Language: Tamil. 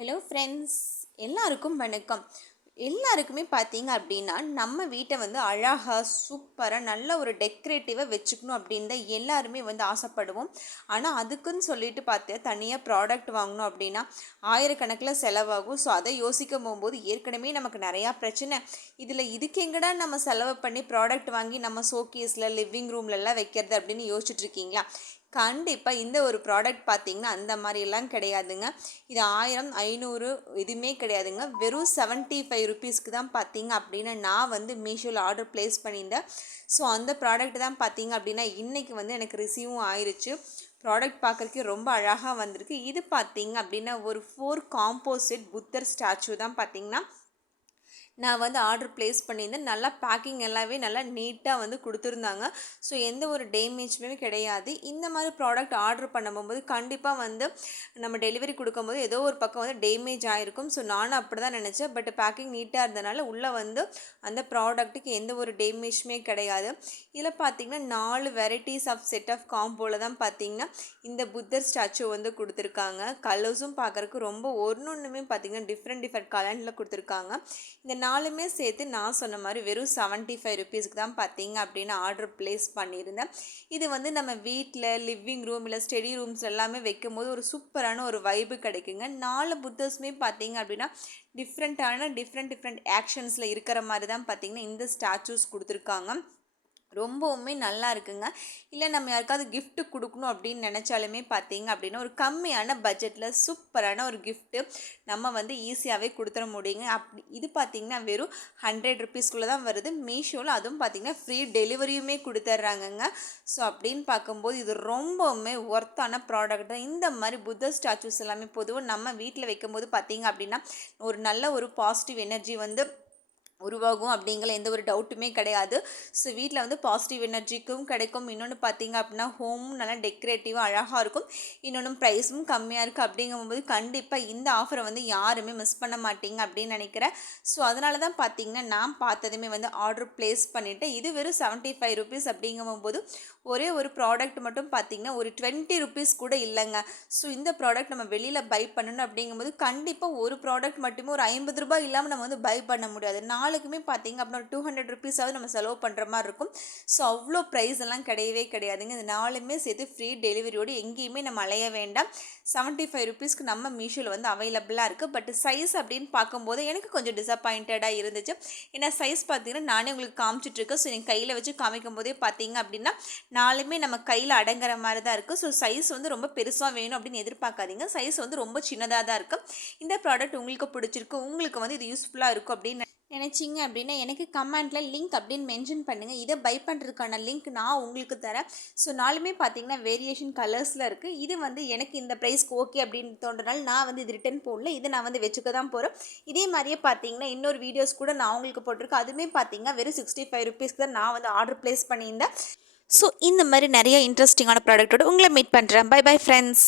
ஹலோ ஃப்ரெண்ட்ஸ், எல்லாருக்கும் வணக்கம். எல்லாருக்குமே பார்த்தீங்க அப்படின்னா நம்ம வீட்டை வந்து அழகாக சூப்பராக நல்ல ஒரு டெக்கரேட்டிவாக வச்சுக்கணும் அப்படின்னு தான் எல்லாருமே வந்து ஆசைப்படுவோம். ஆனால் அதுக்குன்னு சொல்லிட்டு பார்த்து தனியாக ப்ராடக்ட் வாங்கணும் அப்படின்னா ஆயிரக்கணக்கில் செலவாகும். ஸோ அதை யோசிக்க போகும்போது ஏற்கனவே நமக்கு நிறையா பிரச்சனை. இதில் இதுக்கு எங்கடா நம்ம செலவு பண்ணி ப்ராடக்ட் வாங்கி நம்ம ஷோகேஸில் லிவிங் ரூம்லலாம் வைக்கிறது அப்படின்னு யோசிச்சுட்ருக்கீங்களா? கண்டிப்பாக இந்த ஒரு ப்ராடக்ட் பார்த்தீங்கன்னா அந்த மாதிரிலாம் கிடையாதுங்க. இது 1000 500 எதுவுமே கிடையாதுங்க. வெறும் 75 ருபீஸ்க்கு தான் பார்த்தீங்க அப்படின்னா நான் வந்து மீஷோவில் ஆர்டர் ப்ளேஸ் பண்ணியிருந்தேன். ஸோ அந்த ப்ராடக்ட் தான் பார்த்தீங்க அப்படின்னா இன்றைக்கி வந்து எனக்கு ரிசீவும் ஆயிடுச்சு. ப்ராடக்ட் பார்க்குறதுக்கு ரொம்ப அழகாக வந்திருக்கு. இது பார்த்தீங்க அப்படின்னா ஒரு 4 காம்போசிட் புத்தர் ஸ்டாச்சு தான் பார்த்தீங்கன்னா நான் வந்து ஆர்டர் ப்ளேஸ் பண்ணியிருந்தேன். நல்லா பேக்கிங் எல்லாமே நல்லா நீட்டாக வந்து கொடுத்துருந்தாங்க. ஸோ எந்த ஒரு டேமேஜுமே கிடையாது. இந்த மாதிரி ப்ராடக்ட் ஆர்டர் பண்ணும்போது கண்டிப்பாக வந்து நம்ம டெலிவரி கொடுக்கும்போது ஏதோ ஒரு பக்கம் வந்து டேமேஜ் ஆகிருக்கும். ஸோ நானும் அப்படி தான் நினச்சேன். பட் பேக்கிங் நீட்டாக இருந்தனால உள்ளே வந்து அந்த ப்ராடக்ட்டுக்கு எந்த ஒரு டேமேஜுமே கிடையாது. இதில் பார்த்திங்கன்னா 4 வெரைட்டிஸ் ஆஃப் செட் ஆஃப் காம்போவில் தான் பார்த்திங்கன்னா இந்த புத்தர் ஸ்டாச்சு வந்து கொடுத்துருக்காங்க. கலர்ஸும் பார்க்குறக்கு ரொம்ப ஒன்றுமே பார்த்திங்கன்னா டிஃப்ரெண்ட் கலரில் கொடுத்துருக்காங்க. இந்த 4மே சேர்த்து நான் சொன்ன மாதிரி வெறும் 75 ருபீஸ்க்கு தான் பார்த்தீங்க அப்படின்னு ஆர்டர் ப்ளேஸ் பண்ணியிருந்தேன். இது வந்து நம்ம வீட்டில் லிவிங் ரூம் இல்லை ஸ்டடி ரூம்ஸ் எல்லாமே வைக்கும் போது ஒரு சூப்பரான ஒரு வைப்பு கிடைக்குங்க. 4 புத்தர்ஸுமே பார்த்தீங்க அப்படின்னா டிஃப்ரெண்ட் ஆக்ஷன்ஸில் இருக்கிற மாதிரி தான் பார்த்தீங்கன்னா இந்த ஸ்டாச்சூஸ் கொடுத்துருக்காங்க. ரொம்பவுமே நல்லா இருக்குங்க. இல்லை நம்ம யாருக்காவது கிஃப்ட்டு கொடுக்கணும் அப்படின்னு நினச்சாலுமே பார்த்தீங்க அப்படின்னா ஒரு கம்மியான பட்ஜெட்டில் சூப்பரான ஒரு கிஃப்ட்டு நம்ம வந்து ஈஸியாகவே கொடுத்துட முடியுங்க. இது பார்த்திங்கன்னா வெறும் 100 ருபீஸ்க்குள்ளே தான் வருது. மீஷோவில் அதுவும் பார்த்திங்கன்னா ஃப்ரீ டெலிவரியுமே கொடுத்துட்றாங்கங்க. ஸோ அப்படின்னு பார்க்கும்போது இது ரொம்பவுமே ஒர்த்தான ப்ராடக்ட் தான். இந்த மாதிரி புத்த ஸ்டாச்சூஸ் எல்லாமே பொதுவாக நம்ம வீட்டில் வைக்கும்போது பார்த்திங்க அப்படின்னா ஒரு நல்ல ஒரு பாசிட்டிவ் எனர்ஜி வந்து உருவாகும் அப்படிங்கிற எந்த ஒரு டவுட்டுமே கிடையாது. ஸோ வீட்டில் வந்து பாசிட்டிவ் எனர்ஜிக்கும் கிடைக்கும். இன்னொன்று பார்த்தீங்க அப்படின்னா ஹோமும் நல்லா டெக்கரேட்டிவாக அழகாக இருக்கும். இன்னொன்று ப்ரைஸும் கம்மியாக இருக்குது. அப்படிங்கும்போது கண்டிப்பாக இந்த ஆஃபரை வந்து யாருமே மிஸ் பண்ண மாட்டீங்க அப்படின்னு நினைக்கிறேன். ஸோ அதனால தான் பார்த்தீங்கன்னா நான் பார்த்ததுமே வந்து ஆர்டர் ப்ளேஸ் பண்ணிவிட்டேன். இது வெறும் 75 ருபீஸ் அப்படிங்கும்போது ஒரே ஒரு ப்ராடக்ட் மட்டும் பார்த்தீங்கன்னா ஒரு 20 ருபீஸ் கூட இல்லைங்க. ஸோ இந்த ப்ராடக்ட் நம்ம வெளியில் பை பண்ணணும் அப்படிங்கும்போது கண்டிப்பாக ஒரு ப்ராடக்ட் மட்டுமே ஒரு 50 ரூபாய் இல்லாமல் நம்ம வந்து பை பண்ண முடியாது. நாளுக்குமே பார்த்தீங்க அப்படின்னா ஒரு 200 ருபீஸாவது நம்ம செலவு பண்ணுற மாதிரி இருக்கும். ஸோ அவ்வளோ ப்ரைஸ் எல்லாம் கிடையவே கிடையாதுங்க. இது 4மே சேர்த்து ஃப்ரீ டெலிவரியோடு எங்கேயுமே நம்ம அலைய வேண்டாம். 75 ருபீஸ்க்கு நம்ம மீஷோவில் வந்து அவைலபிளாக இருக்குது. பட் சைஸ் அப்படின்னு பார்க்கும்போது எனக்கு கொஞ்சம் டிசப்பாயிண்டடாக இருந்துச்சு. ஏன்னா சைஸ் பார்த்தீங்கன்னா நானே உங்களுக்கு காமிச்சிட்ருக்கேன். ஸோ நீங்கள் கையில் வச்சு காமிக்கும் போதே பார்த்தீங்க அப்படின்னா 4மே நம்ம கையில் அடங்குற மாதிரி தான் இருக்குது. ஸோ சைஸ் வந்து ரொம்ப பெருசாக வேணும் அப்படின்னு எதிர்பார்க்காதீங்க. சைஸ் வந்து ரொம்ப சின்னதாக தான் இருக்குது. இந்த ப்ராடக்ட் உங்களுக்கு பிடிச்சிருக்கு, உங்களுக்கு வந்து இது யூஸ்ஃபுல்லாக இருக்கும் அப்படின்னு நினச்சிங்க அப்படின்னா எனக்கு கமெண்ட்டில் லிங்க் அப்படின்னு மென்ஷன் பண்ணுங்கள். இதை பை பண்ணுறதுக்கான லிங்க் நான் உங்களுக்கு தரேன். ஸோ நாலுமே பார்த்தீங்கன்னா வேரியேஷன் கலர்ஸில் இருக்குது. இது வந்து எனக்கு இந்த ப்ரைஸ்க்கு ஓகே அப்படின்னு தோன்றனால நான் வந்து இது ரிட்டன் போடல. இதை நான் வந்து வச்சுக்க தான் போகிறேன். இதே மாதிரியே பார்த்தீங்கன்னா இன்னொரு வீடியோஸ் கூட நான் உங்களுக்கு போட்டிருக்கேன். அதுவுமே பார்த்தீங்கன்னா வெறும் 65 ருபீஸ்க்கு தான் நான் வந்து ஆர்டர் ப்ளேஸ் பண்ணியிருந்தேன். ஸோ இந்த மாதிரி நிறைய இன்ட்ரெஸ்டிங்கான ப்ராடக்ட்டோட உங்களை மீட் பண்ணுறேன். Bye bye friends.